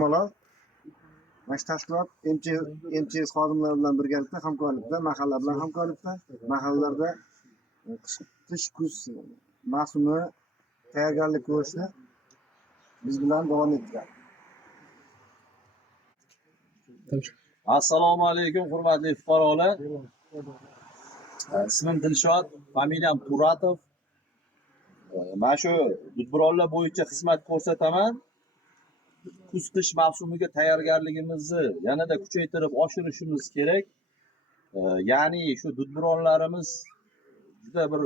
Malol mana shu tashkilot MCS xodimlari bilan birgalikda hamkorlikda, mahalla bilan hamkorlikda, mahallalarda qish kuz mavsumi tayyorgarlik ko'rishni biz bilan davom ettiradi. Assalomu alaykum hurmatli fuqarolar. Ismim Dilshod, familiyam Turatov. Mana shu dudburonlar bo'yicha xizmat ko'rsataman. Kuz-qish mavsumiga tayyorgarligimizni yanada kuchaytirib oshirishimiz kerak. Ya'ni shu dudburonlarimiz juda bir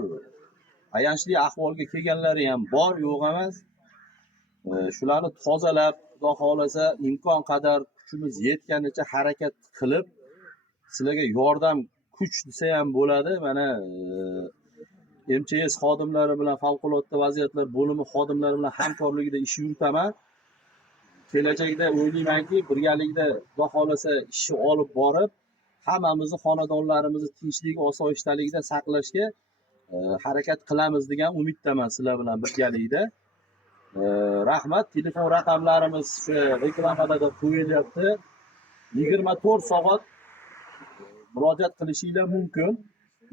ayanchli ahvolga kelganlari ham bor, yo'q emas. Shularni tozalab, Xudo xolasa imkon qadar kuchimiz yetganicha harakat qilib, sizlarga yordam kuch desa ham bo'ladi. Mana MCS xodimlari bilan favqulodda vaziyatlar bo'limi xodimlari bilan hamkorligida ish yuritaman. Kelajakda o'ylaymanki, birgalikda Xudo xolasa ishni olib borib, hammamizni xonadonlarimizni tinchlik, osoyishtalikda saqlashga harakat qilamiz degan umiddaman sizlar bilan birgalikda. Rahmat. Telefon raqamlarimiz shu reklamalarda qo'yilyapti. 24 soat murojaat qilishinglar mumkin.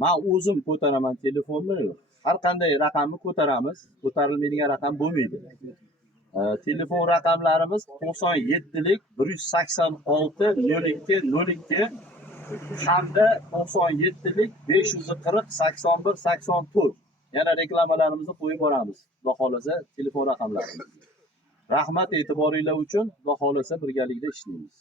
Men o'zim ko'taraman telefonni. Har qanday raqamni ko'taramiz. Ko'tarilmaydigan raqam bo'lmaydi. Telefon raqamlarimiz 97lik 186 02 02 hamda 97lik 540 81 84. Yana reklamalarimizni qo'yib boramiz. Xudo xolasa telefon raqamlarimiz. Rahmat e'tiboringlar uchun. Xudo xolasa birgalikda ishlaymiz.